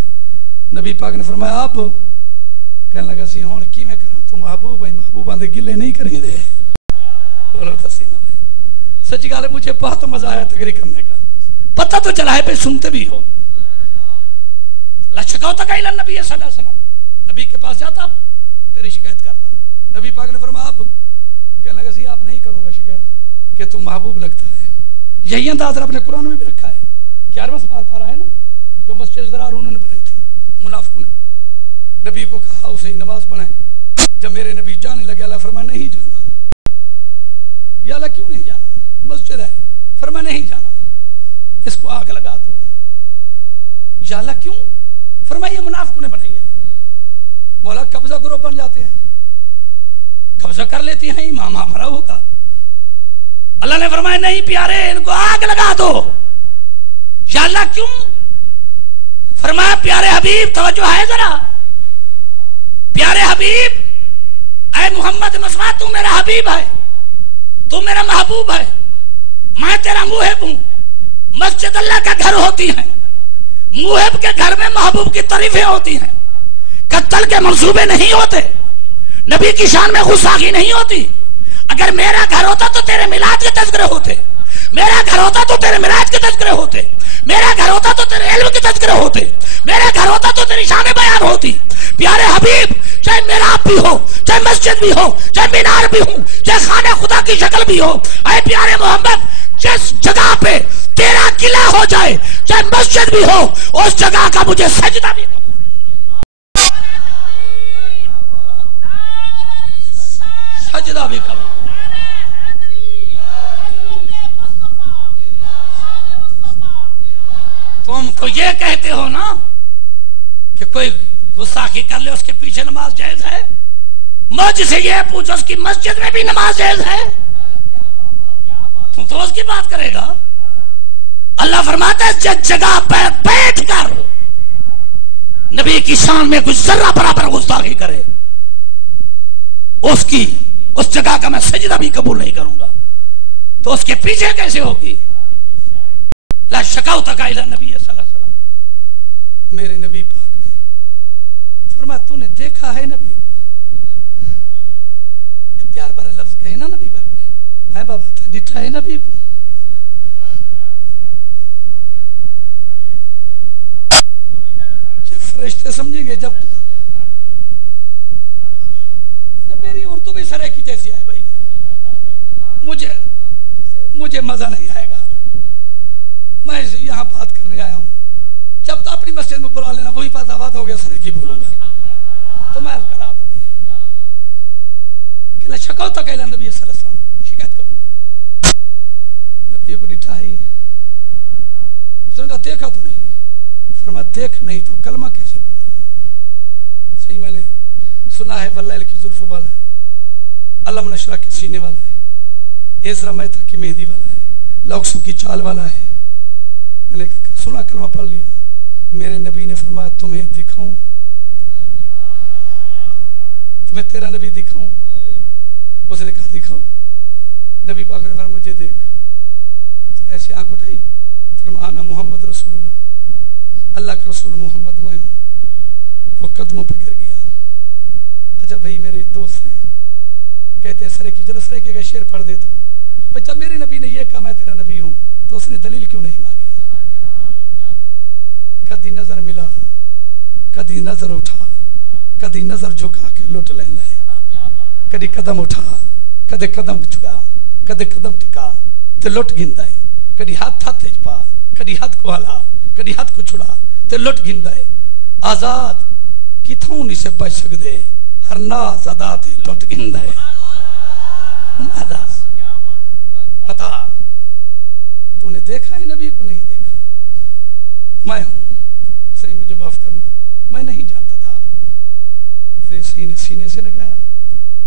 نبی پاک نے فرمایا اب کہنے لگا سی ہون کی میں کرا تو محبوب ہے محبوب آندے گلے نہیں کریں دے. سچی گال ہے مجھے بہت مزہ آیا تقریر کرنے کا. پتہ تو چلا ہے پہ سنتے بھی ہو. لشکاوتا کا الا نبی صلی اللہ علیہ وسلم. نبی کے پاس جاتا تیری شکایت کرتا. نبی پاک نے فرمایا اب کہنے لگا سی آپ نہیں کروں گا شکایت کہ تم محبوب لگتا ہے. یہی انداز اپنے قرآن میں بھی رکھا ہے. 11واں پار پارا ہے نا جو مسجد ضرار انہوں نے بنائی تھی منافقوں نے. نبی کو کہا اسے نماز پڑھائیں. جب میرے نبی جانے لگے اللہ فرمایا نہیں جانا. یا اللہ کیوں نہیں جانا مسجد ہے. فرمایا نہیں جانا اس کو آگ لگا دو. یا اللہ کیوں؟ فرمایا یہ منافقوں نے بنائی ہے. مولا قبضہ گروہ بن جاتے ہیں قبضہ کر لیتی ہیں امام ہمارا ہوگا. اللہ نے فرمایا نہیں پیارے ان کو آگ لگا دو. یا اللہ کیوں؟ فرمایا پیارے حبیب توجہ ہے ذرا. پیارے حبیب اے محمد مصطفیٰ تو میرا حبیب ہے تو میرا محبوب ہے. میں تیرا محب ہوں. مسجد اللہ کا گھر ہوتی ہے. محب کے گھر میں محبوب کی تعریفیں ہوتی ہیں. قتل کے منصوبے نہیں ہوتے. نبی کی شان میں غصاخی نہیں ہوتی. اگر میرا گھر ہوتا تو تیرے میلاد کے تذکرے ہوتے. میرا گھر ہوتا تو تیرے معراج کے تذکرے ہوتے. میرا گھر ہوتا تو تیرے علم کے تذکرے ہوتے, میرا گھر ہوتا تو تیری شان بیان ہوتی. پیارے حبیب, چاہے میراب بھی ہو, چاہے مسجد بھی ہو, چاہے مینار بھی ہو, چاہے خانہ خدا کی شکل بھی ہو, اے پیارے محمد, جس جگہ پہ تیرا قلعہ ہو جائے, چاہے مسجد بھی ہو, اس جگہ کا مجھے سجدہ بھی قبول ہے, سجدہ بھی قبول. تم تو یہ کہتے ہو نا کہ کوئی گستاخی کر لے اس کے پیچھے نماز جائز ہے. مجھ سے یہ پوچھو اس کی مسجد میں بھی نماز جائز ہے؟ تم تو اس کی بات کرے گا. اللہ فرماتا ہے جس جگہ پہ بیٹھ کر نبی کی شان میں کچھ ذرہ برابر گستاخی کرے, اس جگہ کا میں سجدہ بھی قبول نہیں کروں گا. تو اس کے پیچھے کیسے ہوگی؟ لا شکوتک الی نبی صلی اللہ علیہ وسلم. میرے نبی پاک نے فرمایا تو نے دیکھا ہے نبی کو؟ یہ پیار بھرا لفظ کہے نا نبی پاک نے, ہے بابا تو ڈٹھا ہے نبی کو. فرشتے سمجھیں گے جب میری اردو بھی سرے کی جیسی ہے بھائی, مجھے مزہ نہیں آئے گا. میں یہاں بات کرنے آیا ہوں, جب تو اپنی مسجد میں بلا لینا, وہی بات آباد ہو گیا سرے کی بولوں گا. تو میں کر رہا تھا کہ شکوتک الی نبی صلی اللہ علیہ وسلم, شکایت کروں گا. نبی کو ڈٹھائی, اس نے کہا دیکھا تو نہیں. فرمایا دیکھ نہیں تو کلمہ کیسے پڑھا؟ صحیح میں نے سنا ہے واللیل کی زلف والا ہے, علم نشرح کے سینے والا ہے, عزرا میتہ کی مہندی والا ہے, لوکسو کی چال والا ہے. میں نے سنا کلمہ پڑھ لیا. میرے نبی نے فرمایا تمہیں دکھاؤں, تمہیں تیرا نبی دکھاؤں؟ اس نے کہا دکھاؤ. نبی پاک نے فرمایا مجھے دیکھ. ایسے آنکھ اٹھائی, فرمایا انا محمد رسول اللہ, اللہ کا رسول محمد میں ہوں. وہ قدموں پہ گر گیا. اچھا بھائی میرے دوست ہیں, کہتے ہیں سرے کی جلس سرے کے شعر پڑھ دیتا ہوں. جب میرے نبی نے یہ کہا میں تیرا نبی ہوں, تو اس نے دلیل کیوں نہیں مانگی؟ کدی نظر ملا, کدی نظر اٹھا, کدی نظر جھکا کے لوٹ لینا ہے, کدی قدم اٹھا, کدی قدم جھکا, کدی قدم ٹکا تے لوٹ گھندا ہے, کدی ہاتھ تیج پا, کدی ہاتھ کو ہلا, کدی ہاتھ کو چھڑا تے لوٹ گھندا ہے. آزاد کتھوں نہیں سے بچ سکدے, ہر ناز ادا تے لوٹ گھندا ہے. پتا تو نے دیکھا ہے نبی کو؟ نہیں دیکھا. میں ہوں, صحیح مجھے معاف کرنا, میں نہیں جانتا تھا آپ کو. پھر سینے سے لگایا,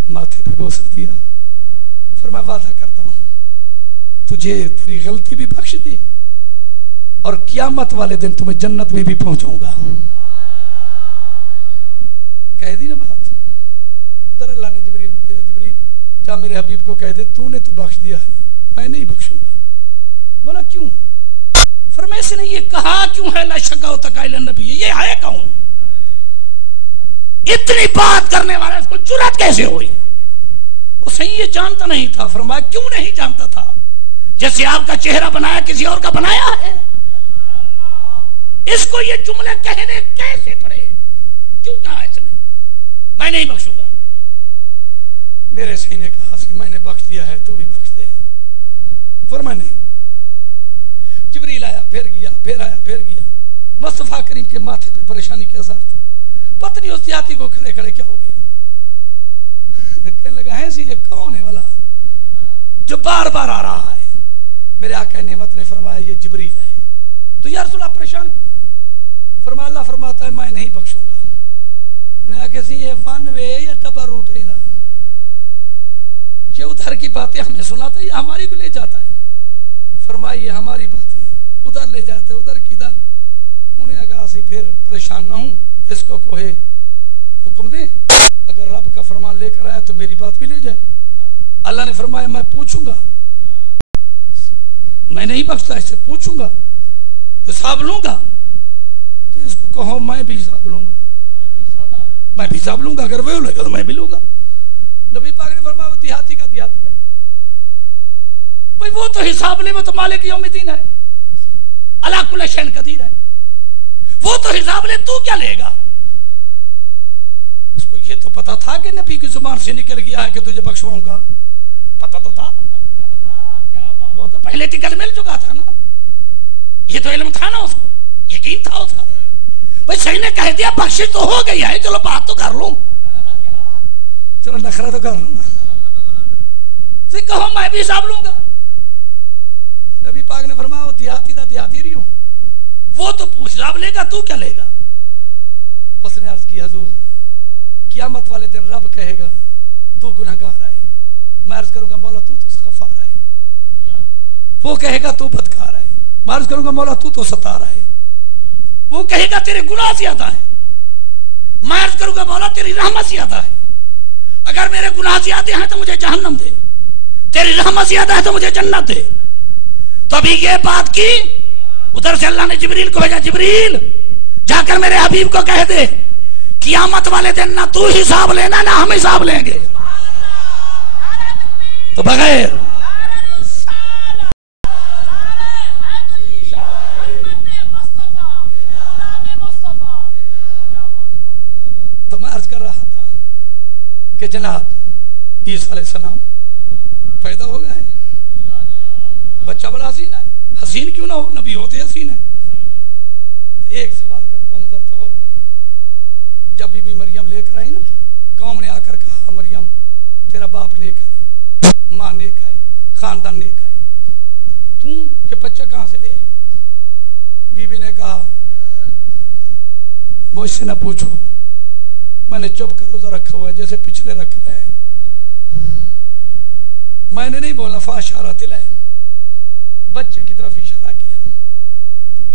ماتھے پہ بوسہ دیا. پھر میں وعدہ کرتا ہوں تجھے تیری غلطی بھی بخش دی, اور قیامت والے دن تمہیں جنت میں بھی پہنچاؤں گا. کہہ دی نا بات. ادھر اللہ نے جبریل کو کہا, جبریل جا میرے حبیب کو کہہ دے تو نے تو بخش دیا ہے, میں نہیں بخشوں گا. بولا کیوں؟ فرمایا اس نے یہ کہا کیوں ہے لا شکوتک الی نبی, یہ ہے کون؟ اتنی بات کرنے والا اس کو جرأت کیسے ہوئی؟ اسے یہ جانتا نہیں تھا. فرمایا کیوں نہیں جانتا تھا؟ جیسے آپ کا چہرہ بنایا کسی اور کا بنایا ہے. اس کو یہ جملے کہنے کیسے پڑے؟ کیوں کہا اس نے میں نہیں بخشوں گا؟ میرے سینے کہا سی میں نے بخش دیا ہے, تو بھی بخش دے. فرمایا نہیں. جبریل آیا, پھر گیا, پھر آیا, پھر گیا. مصطفیٰ کریم کے ماتھے پہ پریشانی کے اثر تھے. پتنی اس دیہاتی کو کھڑے کھڑے کیا ہو گیا؟ کہنے لگا ہے سی یہ کون ہے والا جو بار بار آ رہا ہے؟ میرے آقا نعمت نے فرمایا یہ جبریل ہے. تو یا رسول اللہ پریشان کیوں ہے؟ فرمایا اللہ فرماتا ہے میں نہیں بخشوں گا. میں آ کہسی یہ ون وے یا ڈبل روٹ ہے نا, یہ ادھر کی باتیں ہمیں سناتا ہے, یہ ہماری بھی لے جاتا ہے. فرمایا یہ ہماری باتیں ادھر لے جاتے, ادھر کی ادھر. انہیں کہا سی پھر پریشان نہ ہوں, اس کو کوہے حکم دے, اگر رب کا فرمان لے کر آیا تو میری بات بھی لے جائے. اللہ نے فرمایا میں پوچھوں گا, میں نہیں بخشتا, اس سے پوچھوں گا, حساب لوں گا. تو اس کو کہو میں بھی حساب لوں گا, میں بھی حساب لوں گا, اگر وہ لے گا تو میں بھی لوں گا. نبی پاک نے فرمایا وہ دیہاتی کا دیہات میں, بھئی وہ تو حساب لے, وہ تو مالک یوم الدین ہے. اللہ کل شین قدیر ہے، وہ تو حساب لے، تو کیا لے گا؟ اس کو یہ تو پتا تھا کہ نبی کی زبان سے نکل گیا ہے کہ تجھے بخشواؤں گا، پتا تو تھا، وہ تو پہلے ٹکٹ مل چکا تھا نا، یہ تو علم تھا نا، اس کو یقین تھا اس کا، بھائی صحیح نے کہہ دیا بخشش تو ہو گئی ہے، چلو بات تو کر لوں، چلو نخرہ تو کر لوں، کہو میں بھی حساب لوں گا۔ نبی پاک نے فرمایا دیہاتی دا دیہاتی رہی ہوں، وہ تو پوچھ حساب لے گا، تو کیا لے گا؟ اس نے عرض کی حضور قیامت والے دن رب کہے گا تو گناہگار ہے، میں عرض کروں گا مولا تو غفار ہے، وہ کہے گا تو بدکار ہے، میں عرض کروں گا مولا تو ستار ہے، وہ کہے گا تیرے گناہ زیادہ ہے، میں عرض کروں گا مولا تیری رحمت زیادہ ہے، اگر میرے گناہ زیادہ ہیں تو مجھے جہنم دے، تیری رحمت زیادہ ہے تو مجھے جنت دے۔ تو ابھی یہ بات کی، ادھر سے اللہ نے جبریل کو بھیجا، جبریل جا کر میرے حبیب کو کہہ دے قیامت والے دن نہ تو حساب لینا نہ ہم حساب لیں گے، تو بغیر تو میں عرض کر رہا تھا کہ جناب عیسیٰ علیہ السلام پیدا ہو گئے، بچہ بڑا حسین ہے، حسین کیوں نہ ہو، نبی ہوتے حسین ہے۔ ایک سوال کرتا ہوں، ذرا غور کریں، جب بی بی مریم لے کر آئی نا، قوم نے آ کر کہا مریم تیرا باپ نیک ہے، ماں نیک ہے، خاندان نیک ہے، تو یہ بچہ کہاں سے لے آئی؟ بی بی نے کہا مجھ سے نہ پوچھو، میں نے چپ کر روزہ رکھا ہوا ہے جیسے پچھلے رکھ رہے ہیں، میں نے نہیں بولنا، فاشارت الہ، بچے کی طرف اشارہ کیا،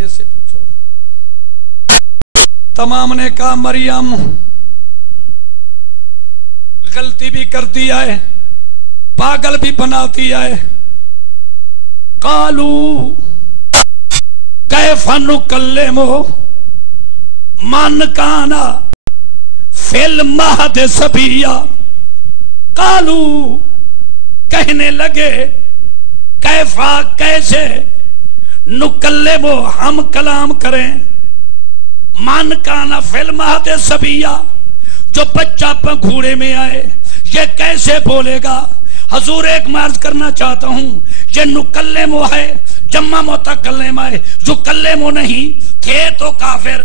اس سے پوچھو۔ تمام نے کہا مریم غلطی بھی کرتی ہے، پاگل بھی بناتی ہے، قالو کیف نکلم من کان فی المہد صبیا، قالو کہنے لگے کیفا کیسے، نکلم ہم کلام کریں، من کانا فی المہد صبیا جو بچہ پنگھوڑے میں آئے یہ کیسے بولے گا؟ حضور ایک مرض کرنا چاہتا ہوں، یہ نکلم ہے جمع متکلم ہے، جو کلم نہیں تھے تو کافر،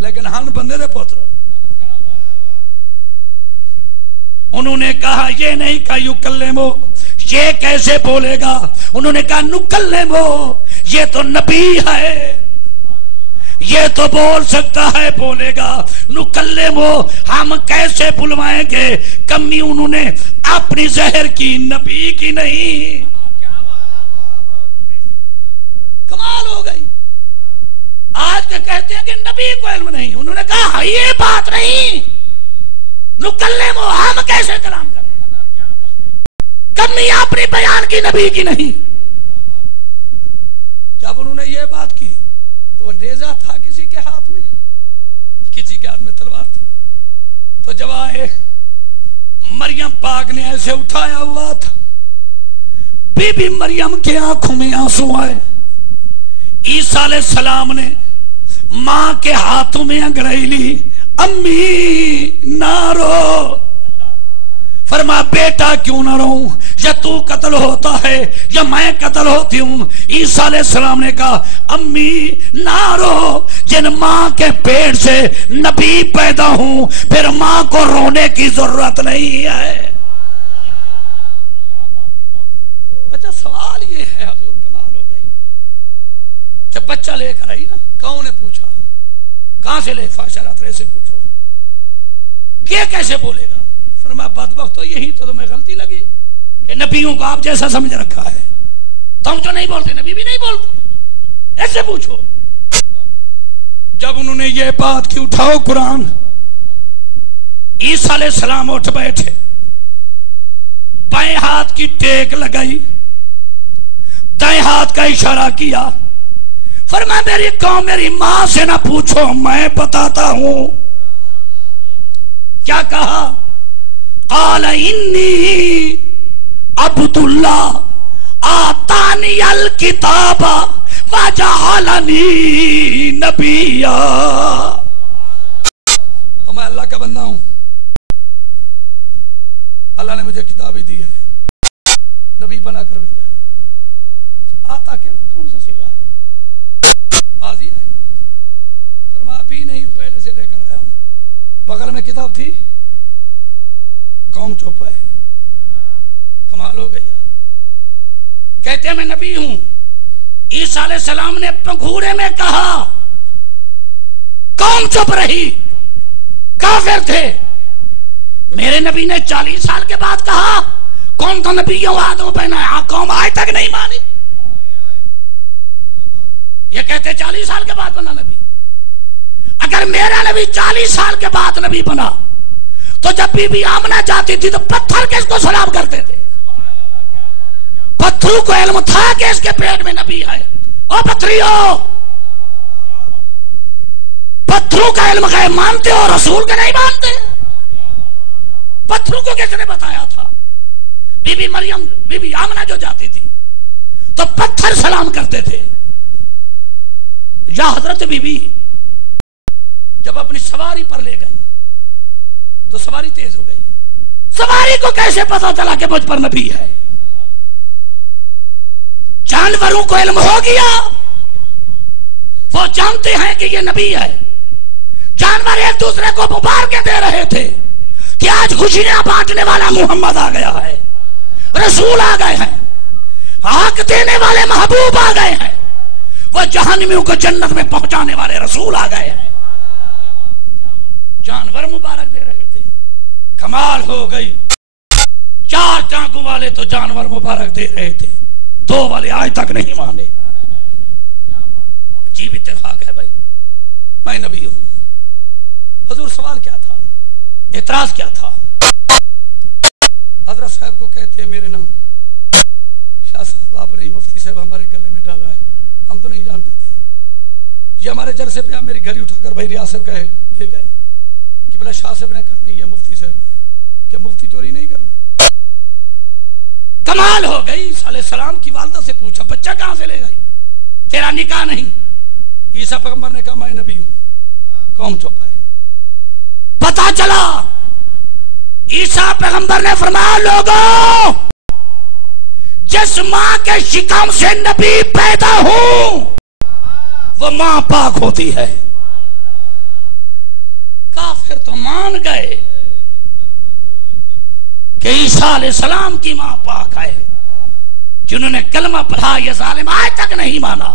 لیکن ہن بندے دے پوتر، انہوں نے کہا یہ نہیں کہا یکلمو، یہ کیسے بولے گا؟ انہوں نے کہا نکلمو، یہ تو نبی ہے، یہ تو بول سکتا ہے، بولے گا، نکلمو ہم کیسے بلوائیں گے؟ کمی انہوں نے اپنی زہر کی، نبی کی نہیں۔ کمال ہو گئی، آج کے کہتے ہیں کہ نبی کو علم نہیں، انہوں نے کہا یہ بات نہیں، نکلمو ہم کیسے کلام کریں، کمی اپنی بیان کی، نبی کی نہیں۔ جب انہوں نے یہ بات کی تو نیزہ تھا کسی کے ہاتھ میں، کسی کے ہاتھ میں تلوار تھی، تو جب آئے مریم پاک نے ایسے اٹھایا ہوا تھا، بی بی مریم کے آنکھوں میں آنسو آئے، عیسیٰ علیہ السلام نے ماں کے ہاتھوں میں انگڑائی لی، امی نہ رو، فرما بیٹا کیوں نہ رہوں، یا تو قتل ہوتا ہے یا میں قتل ہوتی ہوں۔ عیسیٰ علیہ السلام نے کہا امی نہ رو، جن ماں کے پیٹ سے نبی پیدا ہوں پھر ماں کو رونے کی ضرورت نہیں ہے۔ اچھا سوال یہ ہے، حضور کمال ہو گئی، جب بچہ لے کر آئی نا، کون نے پوچھا کہاں سے لے؟ فاشارات رہے سے پوچھو، یہ کیسے بولے گا؟ فرمایا بدبخت تو یہی تو تمہیں غلطی لگی کہ نبیوں کو آپ جیسا سمجھ رکھا ہے، تم جو نہیں بولتے نبی بھی نہیں بولتے، ایسے پوچھو۔ جب انہوں نے یہ بات کی، اٹھاؤ قرآن، عیسیٰ علیہ السلام اٹھ بیٹھے، بائیں ہاتھ کی ٹیک لگائی، دائیں ہاتھ کا اشارہ کیا، فرمایا میری قوم میری ماں سے نہ پوچھو، میں بتاتا ہوں۔ کیا کہا؟ قال انی عبد اللہ آتانی الکتاب وجعلنی نبیا، تو میں اللہ کا بندہ ہوں، اللہ نے مجھے کتاب ہی دی ہے، نبی بنا کر بھیجا ہے، آتا کیا کون سا سیگا ہے، آزی ہے نا، فرمایا بھی نہیں، پہلے سے لے کر آیا ہوں، بغل میں کتاب تھی، قوم چپ ہے، کمال ہو گئی یار، کہتے ہیں میں نبی ہوں، عیسیٰ علیہ السلام نے پنگھوڑے میں کہا، قوم چپ رہی، کافر تھے، میرے نبی نے 40 سال کے بعد کہا، کون تو نبیوں وعدوں پہ نہ، قوم آج تک نہیں مانی، یہ کہتے 40 سال کے بعد بنا نبی، اگر میرا نبی 40 سال کے بعد نبی بنا تو جب بی بی آمنہ جاتی تھی تو پتھر کس کو سلام کرتے تھے؟ پتھروں کو علم تھا کہ اس کے پیٹ میں نبی ہے، او پتھریو، پتھروں کا علم غیب مانتے ہو، رسول کا نہیں مانتے؟ پتھروں کو کس نے بتایا تھا؟ بی بی مریم، بی بی آمنہ جو جاتی تھی تو پتھر سلام کرتے تھے، یا حضرت بی بی جب اپنی سواری پر لے گئی تو سواری تیز ہو گئی، سواری کو کیسے پتا چلا کہ مجھ پر نبی ہے؟ جانوروں کو علم ہو گیا، وہ جانتے ہیں کہ یہ نبی ہے، جانور ایک دوسرے کو مبارکیں دے رہے تھے کہ آج خوشیاں بانٹنے والا محمد آ گیا ہے، رسول آ گئے ہیں، حق دینے والے محبوب آ گئے ہیں، وہ جہنمیوں کو جنت میں پہنچانے والے رسول آ گئے ہیں، جانور مبارک دے رہے تھے، کمال ہو گئی، 4 ٹانگوں والے تو جانور مبارک دے رہے تھے، 2 والے آج تک نہیں مانے، عجیب اتفاق ہے بھائی، میں نبی ہوں، حضور سوال کیا تھا، اعتراض کیا تھا؟ حضرت صاحب کو کہتے ہیں میرے نام، شاہ صاحب آپ نے مفتی صاحب ہمارے گلے میں ڈالا ہے، ہم تو نہیں جانتے تھے، یہ ہمارے جلسے پہ میری گھڑی اٹھا کر بھائی ریاض صاحب کہے لے گئے کہ بلا شاہ صاحب نے کہا نہیں یہ مفتی صاحب ہے، کہ مفتی چوری نہیں کر رہے، کمال ہو گئی، عیسیٰ علیہ السلام کی والدہ سے پوچھا بچہ کہاں سے لے گئی، تیرا نکاح نہیں، عیسیٰ پیغمبر نے کہا میں نبی ہوں، قوم چپ ہے، پتا چلا عیسیٰ پیغمبر نے فرمایا لوگوں جس ماں کے شکم سے نبی پیدا ہوں وہ ماں پاک ہوتی ہے، کافر تو مان گئے کہ عیسیٰ علیہ السلام کی ماں پاک ہے، جنہوں نے کلمہ پڑھا یہ ظالم آج تک نہیں مانا،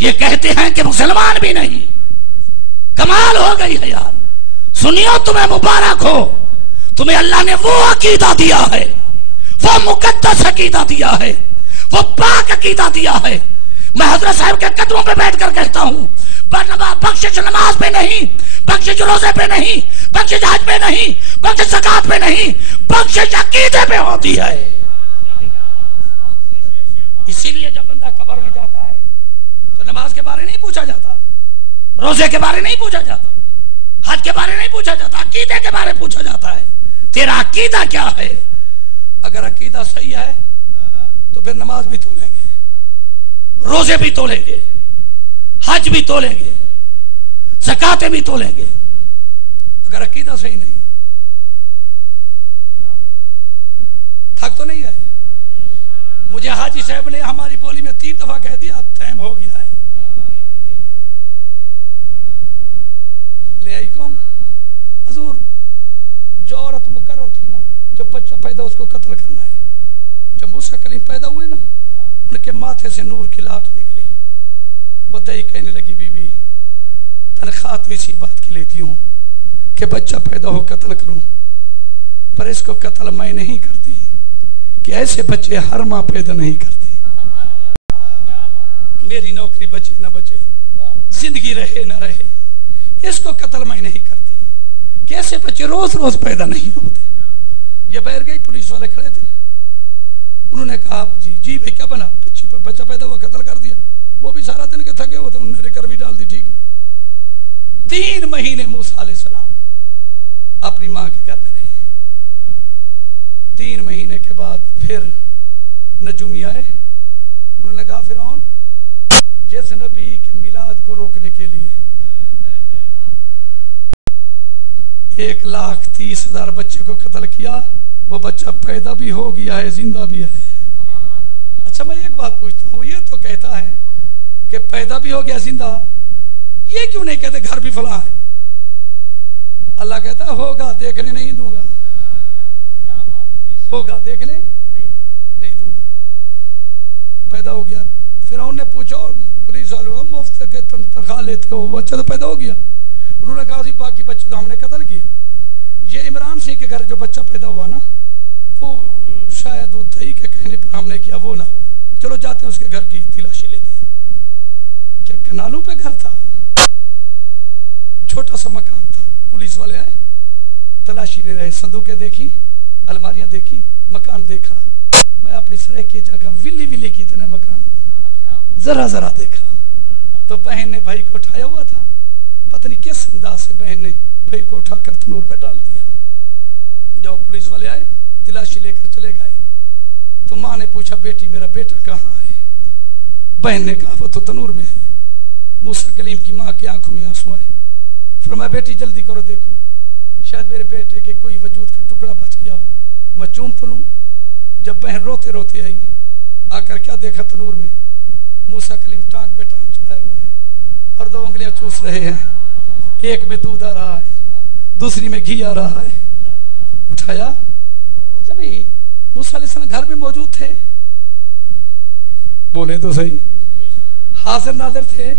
یہ کہتے ہیں کہ مسلمان بھی نہیں، کمال ہو گئی ہے یار، سنیو تمہیں مبارک ہو، تمہیں اللہ نے وہ عقیدہ دیا ہے، وہ مقدس عقیدہ دیا ہے، وہ پاک عقیدہ دیا ہے، میں حضرت صاحب کے قدموں پہ بیٹھ کر کہتا ہوں بخشش نماز پہ نہیں، بخشش روزے پہ نہیں، بخشش حج پہ نہیں، بخشش زکات پہ نہیں، بخشش عقیدے پہ ہوتی ہے، اسی لیے جب بندہ قبر میں جاتا ہے تو نماز کے بارے نہیں پوچھا جاتا، روزے کے بارے نہیں پوچھا جاتا، حج کے بارے نہیں پوچھا جاتا، عقیدے کے بارے پوچھا جاتا ہے، تیرا عقیدہ کیا ہے؟ اگر عقیدہ صحیح ہے تو پھر نماز بھی تولیں گے، روزے بھی تولیں گے، حج بھی تولیں گے، زکاتیں بھی تولیں گے، اگر عقیدہ صحیح نہیں، تھک تو نہیں ہے؟ مجھے حاجی صاحب نے ہماری بولی میں 3 دفعہ کہہ دیا ٹائم ہو گیا ہے، لے آئی قوم، حضور جو عورت مقرر تھی نا، جو بچہ پیدا اس کو قتل کرنا ہے، جب موسیٰ کلیم پیدا ہوئے نا ان کے ماتھے سے نور کی لاٹ نکلی، وہ دئی کہنے لگی بی بی تنخواہ تو اسی بات کی لیتی ہوں کہ بچہ پیدا ہو قتل کروں، پر اس کو قتل میں نہیں کرتی کہ ایسے بچے ہر ماں پیدا نہیں کرتی، میری نوکری بچے نہ بچے، زندگی رہے نہ رہے، اس کو قتل میں نہیں کرتی کہ ایسے بچے روز روز پیدا نہیں ہوتے۔ یہ بیٹھ گئی، پولیس والے کھڑے تھے، انہوں نے کہا جی بھائی کیا بنا، بچہ پیدا ہوا قتل کر دیا، وہ بھی سارا دن کے تھکے ہوتے، انہوں نے ریکروی ڈال دی، ٹھیک ہے۔ 3 مہینے موسیٰ علیہ السلام اپنی ماں کے گھر میں رہے، 3 مہینے کے بعد پھر نجومی آئے، انہوں نے کہا فرعون جس نبی کے میلاد کو روکنے کے لیے 1,30,000 بچے کو قتل کیا، وہ بچہ پیدا بھی ہو گیا ہے، زندہ بھی ہے۔ اچھا میں ایک بات پوچھتا ہوں، یہ تو کہتا ہے کہ پیدا بھی ہو گیا زندہ، یہ کیوں نہیں کہتے گھر بھی فلاں ہے؟ اللہ کہتا ہے ہوگا دیکھنے نہیں دوں گا، ہوگا دیکھنے نہیں دوں گا۔ پیدا ہو گیا، فرعون نے پوچھا پولیس والوں مفت کے تنخواہ لیتے ہو، بچہ تو پیدا ہو گیا۔ انہوں نے کہا جی باقی بچے تو ہم نے قتل کیے، یہ عمران سنگھ کے گھر جو بچہ پیدا ہوا نا وہ شاید وہ دہی کے کہنے پر ہم نے کیا وہ نہ ہو، چلو جاتے ہیں اس کے گھر کی تلاشی لیتے ہیں۔ کیا کنالوں پہ گھر تھا؟ چھوٹا سا مکان تھا، پولیس والے آئے تلاشی لے رہے، صندوقیں دیکھی، الماریاں دیکھی، مکان دیکھا۔ میں اپنی سرح کی جگہ ولی ولی کی طرح مکان ذرا ذرا دیکھا تو بہن نے بھائی کو اٹھایا ہوا تھا، پتہ نہیں کس انداز سے بہن نے بھائی کو اٹھا کر تنور میں ڈال دیا۔ جب پولیس والے آئے تلاشی لے کر چلے گئے تو ماں نے پوچھا بیٹی میرا بیٹا کہاں ہے؟ بہن نے کہا وہ تو تنور میں ہے۔ موسیٰ کلیم کی ماں کی آنکھوں میں آنسو آئے، فرمایا بیٹی جلدی کرو دیکھو شاید میرے بیٹے کے کوئی وجود کا ٹکڑا بچ گیا ہو، میں چوم تو لوں۔ جب بہن روتے روتے آئی، آ کر کیا دیکھا تنور میں موسیٰ کلیم ٹانگ پہ ٹانگ چڑھائے ہوئے ہیں اور 2 انگلیاں چوس رہے ہیں، ایک میں دودھ آ رہا ہے دوسری میں گھی آ رہا ہے۔ اٹھایا، اچھا بھئی موسیٰ علیہ السلام گھر میں موجود تھے؟ بولیں تو صحیح، حاضر ناظر تھے؟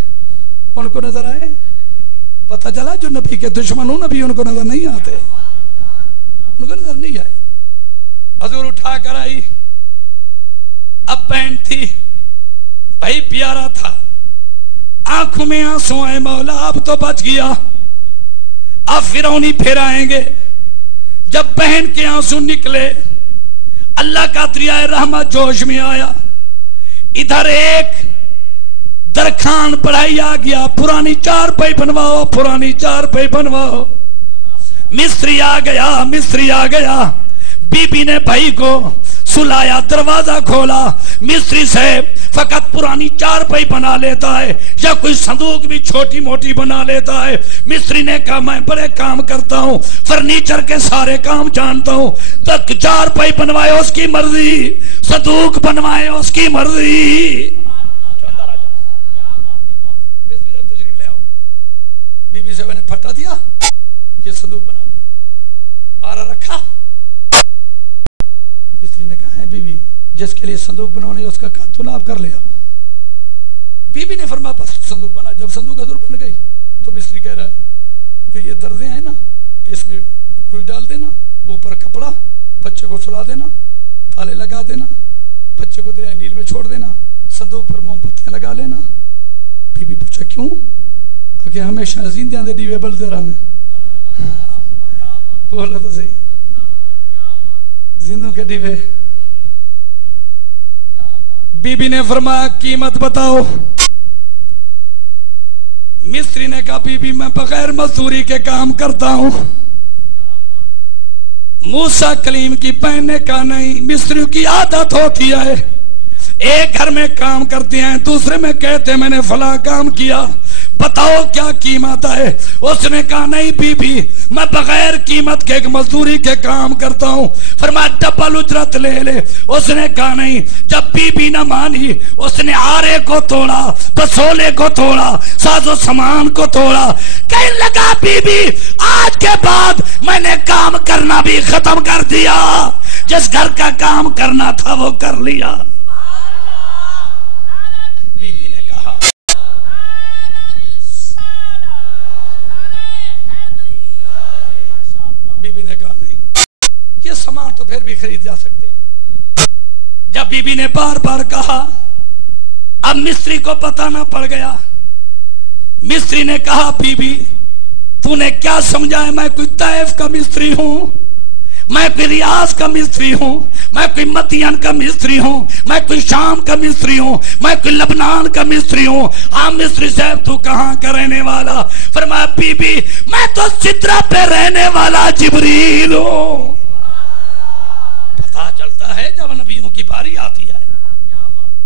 ان کو نظر آئے؟ پتہ چلا جو نبی کے دشمن ہوں نبی ان کو نظر نہیں آتے، ان کو نظر نہیں آئے۔ حضور اٹھا کر آئی، اب بہن تھی، بھائی پیارا تھا، آنکھوں میں آنسو آئے، مولا اب تو بچ گیا، اب فرعونی پھر آئیں گے۔ جب بہن کے آنسو نکلے اللہ کا دریائے رحمت جوش میں آیا، ادھر ایک درخان بڑھائی آ گیا، پرانی چارپائی بنواؤ، پرانی چارپائی بنواؤ۔ مصری آ گیا، مصری آ گیا، بی بی نے بھائی کو سلایا، دروازہ کھولا، مصری سے فقط پرانی چارپائی بنا لیتا ہے یا کوئی صندوق بھی چھوٹی موٹی بنا لیتا ہے۔ مصری نے کہا میں بڑے کام کرتا ہوں، فرنیچر کے سارے کام جانتا ہوں، تک چارپائی بنوائے اس کی مرضی، صندوق بنوائے اس کی مرضی۔ مصری جب تشریف لے آؤ، بی بی سے میں نے پھٹا دیا، یہ صندوق بنا دو، آرہ رکھا۔ مصری نے کہا ہے بی بی جس کے لیے صندوق بنوانے اس کا قاتل آپ کر لے آؤ۔ بی بی نے فرمایا بس صندوق بنا۔ جب صندوق حضور بن گئی تو مصری کہہ رہا ہے جو یہ درزے ہیں نا اس میں روئی ڈال دینا، اوپر کپڑا، بچے کو سلا دینا، تالے لگا دینا، بچے کو دریائے نیل میں چھوڑ دینا، صندوق پر موم بتیاں لگا لینا۔ بی بی پوچھا کیوں؟ کہ ہمیشہ زندیاں دے دیوے بلدے رہنے۔ بولا تو صحیح، زندوں کے دیوے۔ بی بی نے فرمایا قیمت بتاؤ۔ مصری نے کہا بی بی میں بغیر مزدوری کے کام کرتا ہوں۔ موسیٰ کلیم کی بہن نے کہا نہیں، مصری کی عادت ہوتی ہے، ایک گھر میں کام کرتے ہیں دوسرے میں کہتے ہیں میں نے فلاں کام کیا، بتاؤ کیا قیمت ہے؟ اس نے کہا نہیں بی بی میں بغیر قیمت کے مزدوری کے کام کرتا ہوں، فرمایا ڈبل اجرت لے لے۔ اس نے کہا نہیں۔ جب بی بی نہ مانی اس نے آرے کو توڑا، بسولے کو توڑا، ساز و سامان کو توڑا، کہنے لگا بی بی آج کے بعد میں نے کام کرنا بھی ختم کر دیا، جس گھر کا کام کرنا تھا وہ کر لیا۔ بی بی نے کہا نہیں، یہ سامان تو پھر بھی خرید جا سکتے ہیں۔ جب بی بی نے بار بار کہا اب مصری کو بتانا پڑ گیا۔ مصری نے کہا بی بی تو نے کیا سمجھا ہے میں کوئی طائف کا مصری ہوں، میں کوئی ریاض کا مصری ہوں، میں کوئی مدین کا مصری ہوں، میں کوئی شام کا مصری ہوں، میں کوئی لبنان کا مصری ہوں؟ ہاں مصری صاحب تو کہاں کا رہنے والا؟ فرمایا بی بی میں تو سدرہ پہ رہنے والا جبریل ہوں۔ پتہ چلتا ہے جب نبیوں کی باری آتی ہے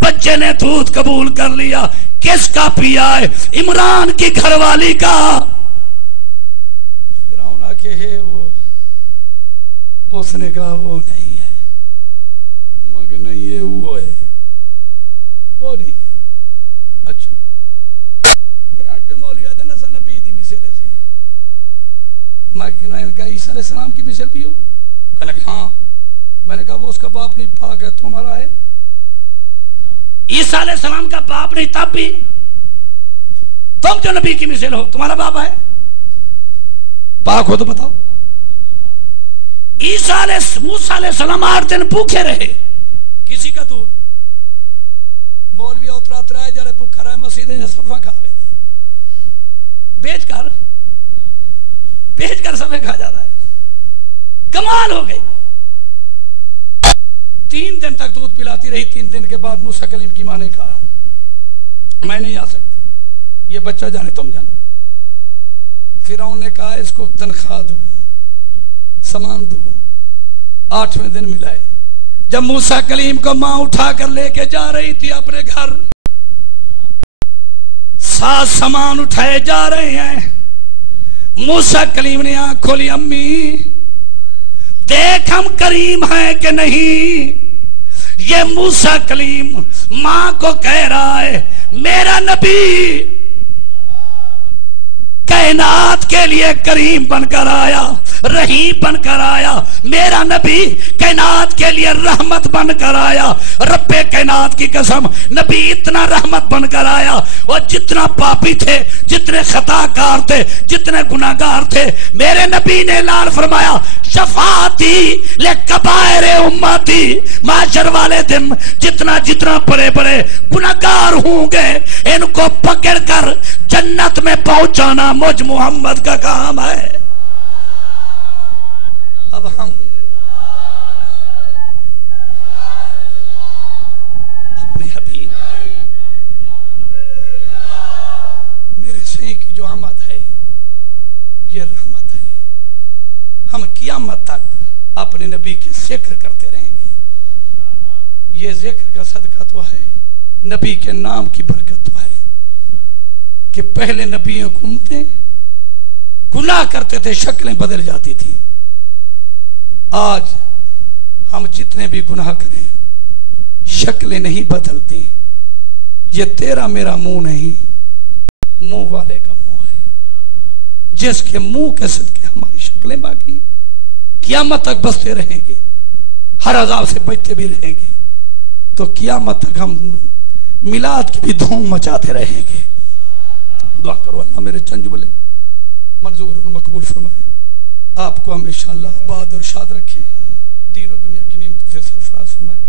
بچے نے دودھ قبول کر لیا. کس کا پیا ہے؟ عمران کی گھر والی کا. فرعون آ کے ہے وہ، اس نے کہا وہ نہیں ہے. مگر نہیں ہے، وہ ہے، وہ نہیں ہے. اچھا مولوی آدھے نسل نبی دی مثل سے میں کہا عیسیٰ علیہ السلام کی مثل بھی ہو؟ کہنے کہ ہاں. میں نے کہا وہ اس کا باپ نہیں پاک ہے، تمہارا ہے؟ عیسیٰ علیہ السلام کا باپ نہیں تب بھی تم جو نبی کی مثل ہو تمہارا باپ ہے پاک ہو تو بتاؤ. موسیٰ علیہ السلام 8 دن بھوکے رہے، کسی کا دودھ. مولوی اترا ترائے جڑے بھوکا رہے مسیدیں صفحہ کھاوے دے بیچ کر سفے کھا جاتا ہے. کمال ہو گئی. 3 دن تک دودھ پلاتی رہی. 3 دن کے بعد موسیٰ کلیم کی ماں نے کہا میں نہیں آ سکتی، یہ بچہ جانے تم جانو. فرعون نے کہا اس کو تنخواہ دو، سامان دو. 8ویں دن ملائے. جب موسیٰ کلیم کو ماں اٹھا کر لے کے جا رہی تھی اپنے گھر، 7 سامان اٹھائے جا رہے ہیں. موسیٰ کلیم نے آنکھ کھولی، امی دیکھ ہم کریم ہیں کہ نہیں. یہ موسیٰ کلیم ماں کو کہہ رہا ہے میرا نبی کائنات کے لیے کریم بن کر آیا، رحیم بن کر آیا. میرا نبی کائنات کے لیے رحمت بن کر آیا. رب کائنات کی قسم نبی اتنا رحمت بن کر آیا. اور جتنا پاپی تھے، جتنے خطا کار تھے، جتنے گناہگار تھے، میرے نبی نے اعلان فرمایا شفاعتی لکبائر امتی. معاشر والے دن جتنا بڑے بڑے گناہگار ہوں گے ان کو پکڑ کر جنت میں پہنچانا مجھ محمد کا کام ہے. اب ہم اپنے حبیب میرے سین کی جو آمد ہے یہ رحمت ہے. ہم قیامت تک اپنے نبی کی ذکر کرتے رہیں گے. یہ ذکر کا صدقہ تو ہے، نبی کے نام کی برکت تو ہے کہ پہلے نبی حکومتیں گناہ کرتے تھے، شکلیں بدل جاتی تھی. آج ہم جتنے بھی گناہ کریں شکلیں نہیں بدلتی. یہ تیرا میرا منہ نہیں، منہ والے کا منہ ہے جس کے منہ کے صدقے ہماری شکلیں باقی قیامت تک بستے رہیں گے، ہر عذاب سے بچتے بھی رہیں گے. تو قیامت تک ہم میلاد کی بھی دھوم مچاتے رہیں گے. دعا کرو اللہ میرے چند جملے منظور اور مقبول فرمائے، آپ کو ہمیشہ اللہ آباد اور شاد رکھے، دین و دنیا کی نعمتوں سے سرفراز فرمائے.